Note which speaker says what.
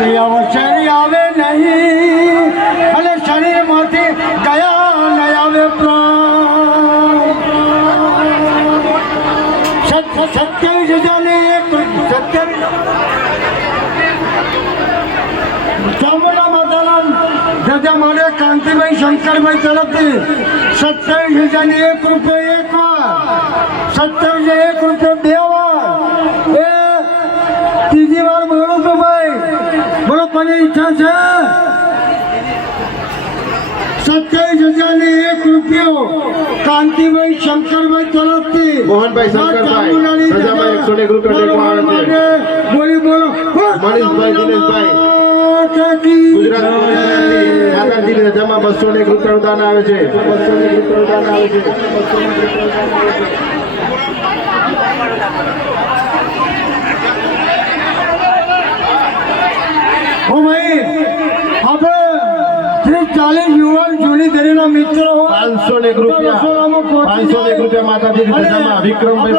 Speaker 1: તે અવસર આવે નહીં અને શરીરમાંથી ગયા ન આવે પ્રાણ સત્ય સત્યાવીસ હજારને એક સત્યાવીસ ચામુંડા માતાના જજા મારે કાંતિભાઈ શંકરભાઈ તરફથી સત્યાવીસ હજારની એક રૂપિયો એક વાર સત્યાવીસ એક રૂપિયો કોની ઈચ્છા છે સત્યાવીસ હજારની એક રૂપિયો કાંતિભાઈ શંકરભાઈ તરફથી
Speaker 2: મોહનભાઈ શંકરભાઈ, રજામાં એકસો એક રૂપિયા ટેકવા આવે છે.
Speaker 1: બોલી બોલો
Speaker 2: મનીષભાઈ, દિનેશભાઈ. ગુજરાત માતાજીની રજામાં બસો ને એક રૂપિયા દાન આવે છે બસો ને એક રૂપિયા ને દાન આવે છે
Speaker 1: ચાલીસ યુવાન જૂની ધરીના મિત્રો
Speaker 2: પાંચસો એક રૂપિયા. પાંચસો એક રૂપિયા માતાજી વિક્રમભાઈ